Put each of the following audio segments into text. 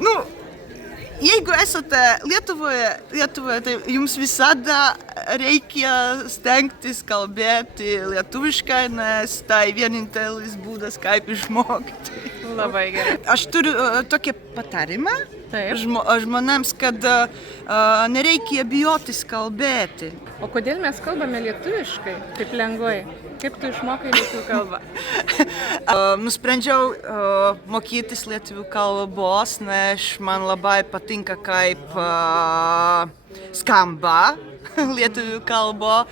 Nu, jeigu esate Lietuvoje, tai jums visada reikia stengtis kalbėti lietuviškai, nes tai vienintelis būdas, kaip išmokti. Labai gerai. Aš turiu tokį patarimą Taip. žmonėms, kad nereikia bijotis kalbėti. O kodėl mes kalbame lietuviškai, taip lengvai? Kaip tu išmokai lietuvių kalbą? Nusprendžiau mokytis lietuvių kalbos, nes man labai patinka, kaip skamba lietuvių kalba.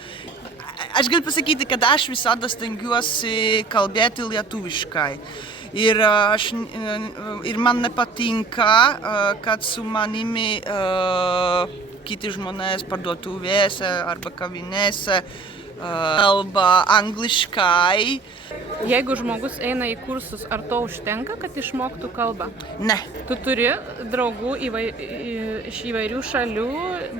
Aš galiu pasakyti, kad aš visada stengiuosi kalbėti lietuviškai. Ir man nepatinka, kad su manimi kiti žmonės parduotuvėse arba kavinėse kalba angliškai. Jeigu žmogus eina į kursus, ar to užtenka, kad išmoktų kalbą? Ne. Tu turi draugų iš įvairių šalių,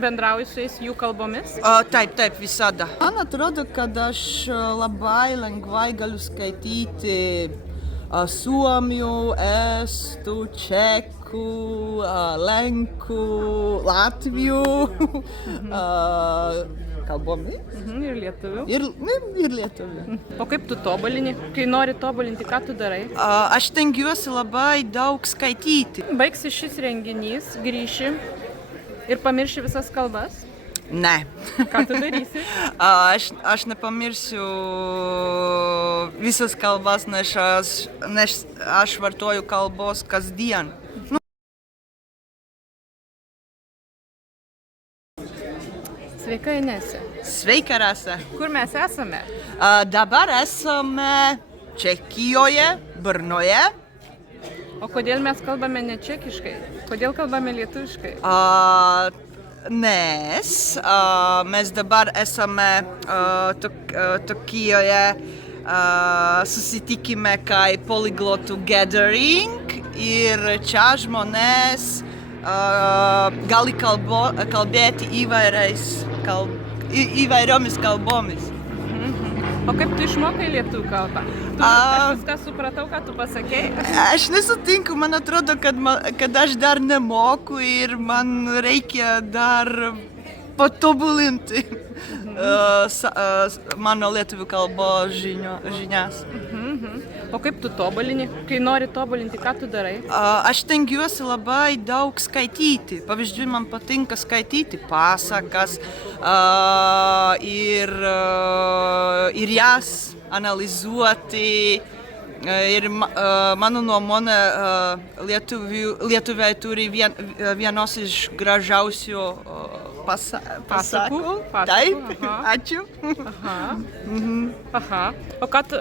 bendrauji su jais jų kalbomis? Taip, visada. Man atrodo, kad aš labai lengvai galiu skaityti suomių, estų, čekų, lenkų, latvių kalbomis. Ir lietuvių. Ir lietuvių. O kaip tu tobulini? Kai nori tobulinti, ką tu darai? Aš stengiuosi labai daug skaityti. Baigsi šis renginys, grįši ir pamirši visas kalbas? Ne. Ką tu darysi? Aš nepamirsiu visas kalbas, nes aš vartoju kalbos kasdien. Sveika, Inesė. Sveika, Rasa. Kur mes esame? Dabar esame Čekijoje, Brnoje. O kodėl mes kalbame ne čekiškai? Kodėl kalbame lietuviškai? Nes mes dabar esame Tokijoje susitikime kaip polyglotų gathering ir čia žmonės gali kalbėti įvairiomis kalbomis. O kaip tu išmokai lietuvių kalbą? Aš viską supratau, ką tu pasakei? Aš nesutinku, man atrodo, kad aš dar nemoku ir man reikia dar patobulinti mano lietuvių kalbos žinias. O kaip tu tobulini? Kai nori tobulinti, ką tu darai? Aš stengiuosi labai daug skaityti. Pavyzdžiui, man patinka skaityti pasakas ir jas analizuoti. Ir mano nuomonė, lietuviai turi vienos iš gražiausių pasakų. Taip, ačiū. Aha. O ką tu,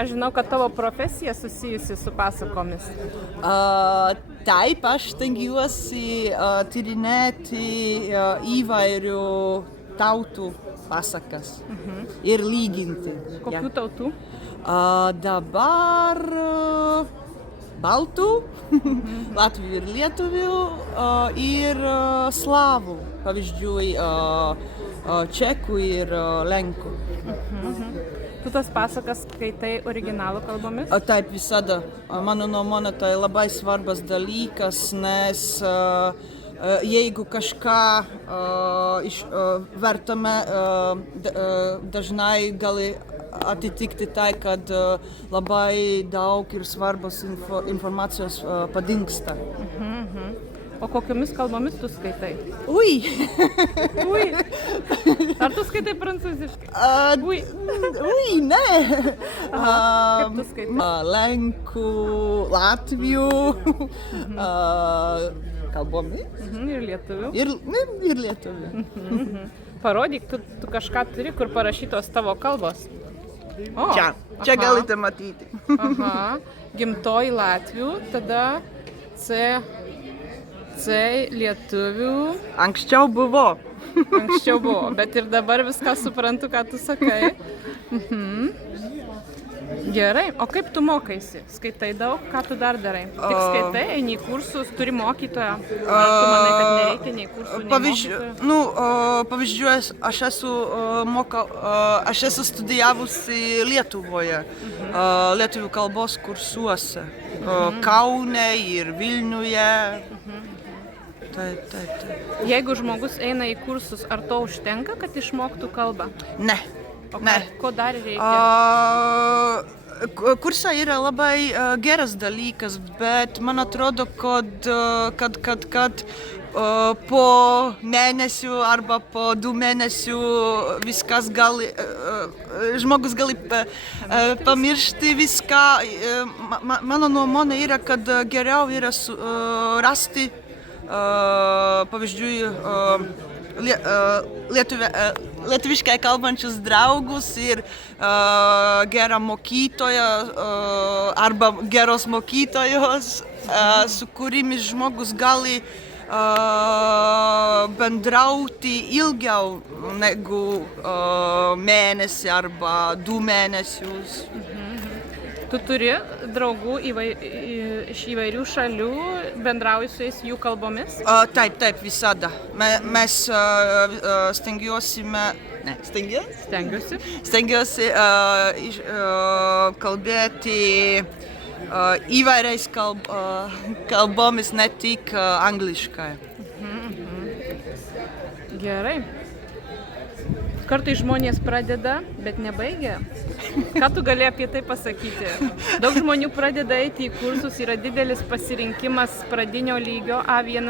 aš žinau, kad tavo profesija susijusi su pasakomis. Taip, aš stengiuosi tyrinėti įvairių tautų pasakas ir lyginti. Kokių tautų? Dabar baltų, latvių ir lietuvių ir slavų, pavyzdžiui, čekų ir lenkų. Tu tas pasakas skaitai originalų kalbomis? Taip, visada. Mano nuomonė tai labai svarbus dalykas, nes jeigu kažką vertame, dažnai gali atitikti tai, kad labai daug ir svarbos informacijos padingsta. O kokiomis kalbomis tu skaitai? Ui! Ar tu skaitai prancūziškai? Ui, ne! Kaip tu skaitai? Lenkų, latvių kalbomis. Ir lietuvių? Ir lietuvių. Parodyk, tu kažką turi, kur parašytos tavo kalbos. Čia galite matyti. Gimtoji latvių, tada C lietuvių. Anksčiau buvo, Bet ir dabar viską suprantu, ką tu sakai. Gerai, o kaip tu mokaisi? Skaitai daug, ką tu dar darai? Tik skaitai, eini į kursus, turi mokytoją? Ar tu manai, kad nereikia nei kursų, nei mokytojo? Pavyzdžiui, aš esu studijavusi Lietuvoje, lietuvių kalbos kursuose. Kaune ir Vilniuje. Taip. Jeigu žmogus eina į kursus, ar to užtenka, kad išmoktų kalbą? Ne. O Ne. ko dar reikia? Kursai yra labai geras dalykas, bet man atrodo, kad po mėnesių arba po 2 mėnesių viskas žmogus gali pamiršti viską. Mano nuomonė yra, kad geriau yra rasti, pavyzdžiui, lietuviškai kalbančius draugus ir gerą mokytoją arba geros mokytojos, su kurimis žmogus gali bendrauti ilgiau negu mėnesį arba 2 mėnesius. Tu turi draugų iš įvairių šalių, bendrauji su jais jų kalbomis? Taip, visada. Mes stengiuosi kalbėti įvairiais kalbomis, ne tik angliškai. Gerai. Kartais žmonės pradeda, bet nebaigia. Ką tu gali apie tai pasakyti? Daug žmonių pradeda eiti į kursus, yra didelis pasirinkimas pradinio lygio A1,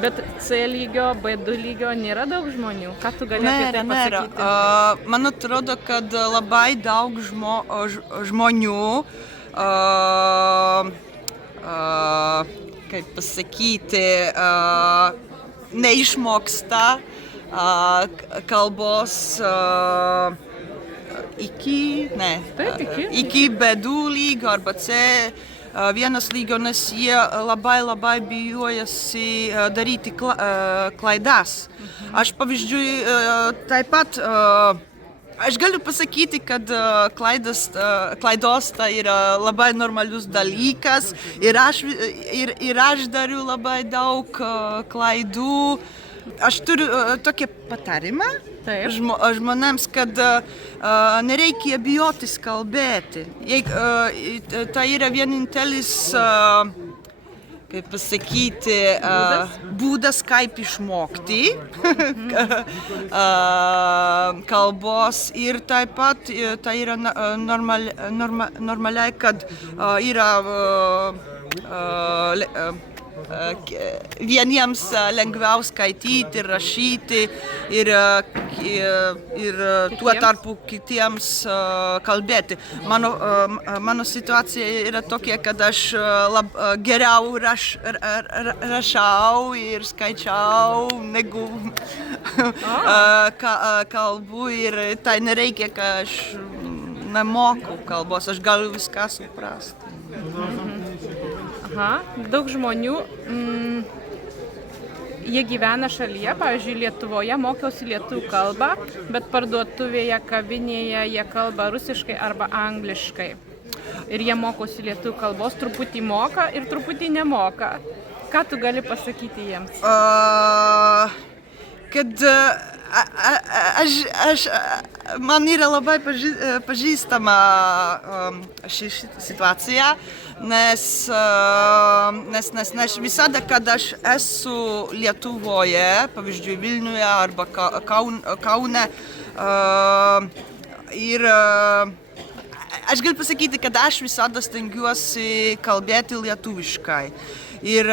bet C lygio, B2 lygio nėra daug žmonių. Ką tu gali apie tai pasakyti? Man atrodo, kad labai daug žmonių, kaip pasakyti, neišmoksta kalbos iki B2 lygio arba C1 lygio, nes jie labai bijojasi daryti klaidas. Aš pavyzdžiui taip pat aš galiu pasakyti, kad klaidos tai yra labai normalus dalykas ir aš dariu labai daug klaidų. Aš turiu tokį patarimą žmonėms, kad nereikia bijotis kalbėti. Tai yra vienintelis, kaip pasakyti, būdas, kaip išmokti kalbos ir taip pat tai yra normaliai, kad yra vieniems lengviau skaityti, rašyti ir tuo tarpu kitiems kalbėti. Mano situacija yra tokia, kad aš geriau rašau ir skaičiau negu kalbu ir tai nereikia, kad aš nemoku kalbos, aš galiu viską suprasti. Daug žmonių, jie gyvena šalyje, pavyzdžiui, Lietuvoje, mokiausi lietuvių kalbą, bet parduotuvėje, kavinėje jie kalba rusiškai arba angliškai. Ir jie mokosi lietuvių kalbos, truputį moka ir truputį nemoka. Ką tu gali pasakyti jiems? Kad man yra labai pažįstama ši situacija, nes visada, kad aš esu Lietuvoje, pavyzdžiui, Vilniuje arba Kaune, ir aš galiu pasakyti, kad aš visada stengiuosi kalbėti lietuviškai. Ir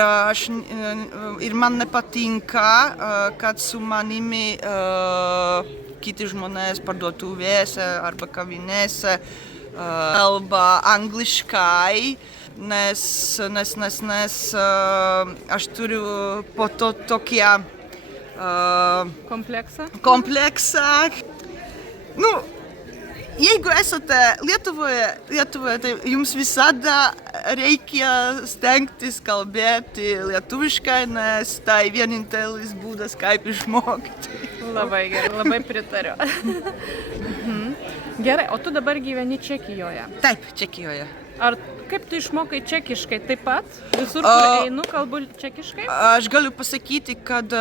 man nepatinka, kad su manimi kiti žmonės parduotuvėse arba kavinėse kalba angliškai, nes aš turiu po to tokią kompleksą. Jeigu esate Lietuvoje, tai jums visada reikia stengtis kalbėti lietuviškai, nes tai vienintelis būdas, kaip išmokti. Labai gerai, labai pritariu. Gerai, o tu dabar gyveni Čekijoje? Taip, Čekijoje. Kaip tu išmokai čekiškai taip pat? Visur, kur einu, kalbu čekiškai? Aš galiu pasakyti, kad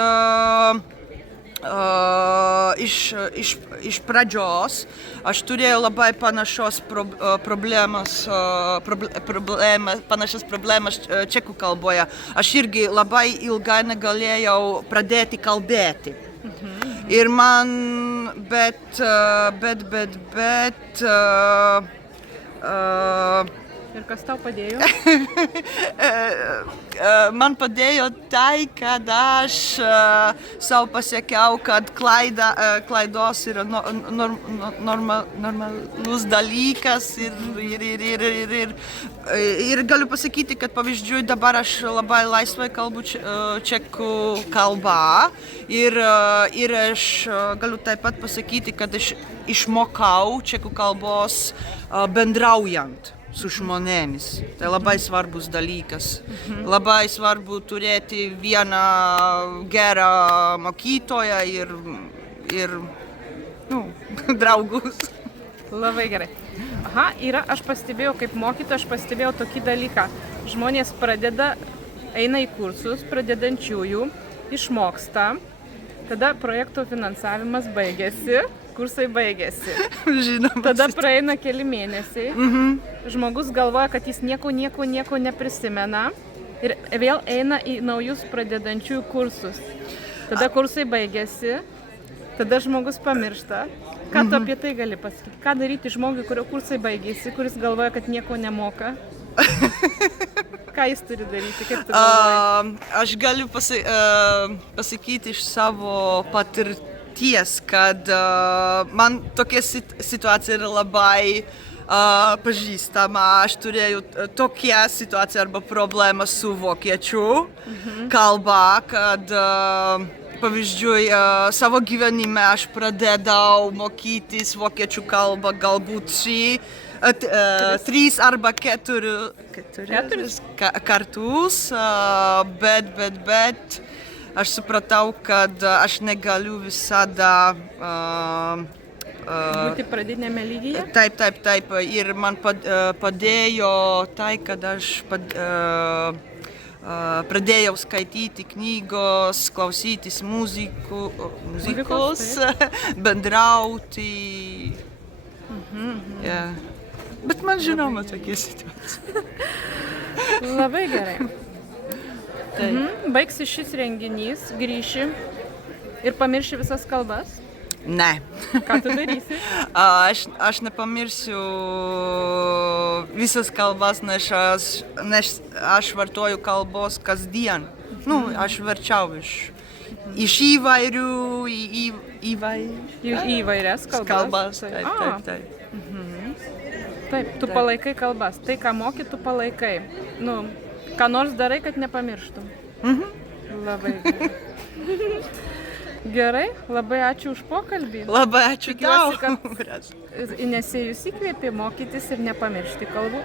iš pradžios aš turėjau labai panašias problemas čekų kalboje. Aš irgi labai ilgai negalėjau pradėti kalbėti. Ir man, Ir kas tau padėjo? Man padėjo tai, kad aš sau pasiekiau, kad klaidos yra normalus dalykas ir galiu pasakyti, kad pavyzdžiui dabar aš labai laisvai kalbu čekų kalbą ir aš galiu taip pat pasakyti, kad aš išmokau čekų kalbos bendraujant su žmonėmis. Tai labai svarbus dalykas. Labai svarbu turėti vieną gerą mokytoją ir draugus. Labai gerai. Aha, aš pastebėjau, kaip mokytoja, aš pastebėjau tokį dalyką. Žmonės eina į kursus, pradedančiųjų, išmoksta, tada projekto finansavimas baigėsi, kursai baigėsi. Žinoma. Tada praeina keli mėnesiai, žmogus galvoja, kad jis nieko neprisimena ir vėl eina į naujus pradedančiųjų kursus. Tada kursai baigėsi, tada žmogus pamiršta. Ką tu apie tai gali pasakyti? Ką daryti žmogui, kurio kursai baigėsi, kuris galvoja, kad nieko nemoka? Ką jis turi daryti? Kaip tu galvoji? Aš galiu pasakyti iš savo patirties, kad man tokia situacija yra labai pažįstama. Aš turėjau tokią situaciją arba problemą su vokiečių kalba, kad pavyzdžiui savo gyvenime aš pradėjau mokytis vokiečių kalbą galbūt 3 arba 4 kartus, bet aš supratau, kad aš negaliu visada būti pradinėme lygyje? Taip. Ir man padėjo tai, kad aš pradėjau skaityti knygos, klausytis muzikos, bendrauti. Bet man žinoma tokia situacija. Labai gerai. Baigsi šis renginys, grįši ir pamirši visas kalbas? Ne. Ką tu darysi? Aš nepamirsiu visas kalbas, nes aš vartoju kalbos kasdien. Aš verčiau iš įvairias kalbas. Taip. Taip, tu palaikai kalbas. Tai, ką moki, tu palaikai. Ką nors darai, kad nepamirštum. Labai gerai. Gerai, labai ačiū už pokalbį. Labai ačiū tau. Tikiuosi, kad Inesė jūs įkvėpė mokytis ir nepamiršti kalbų.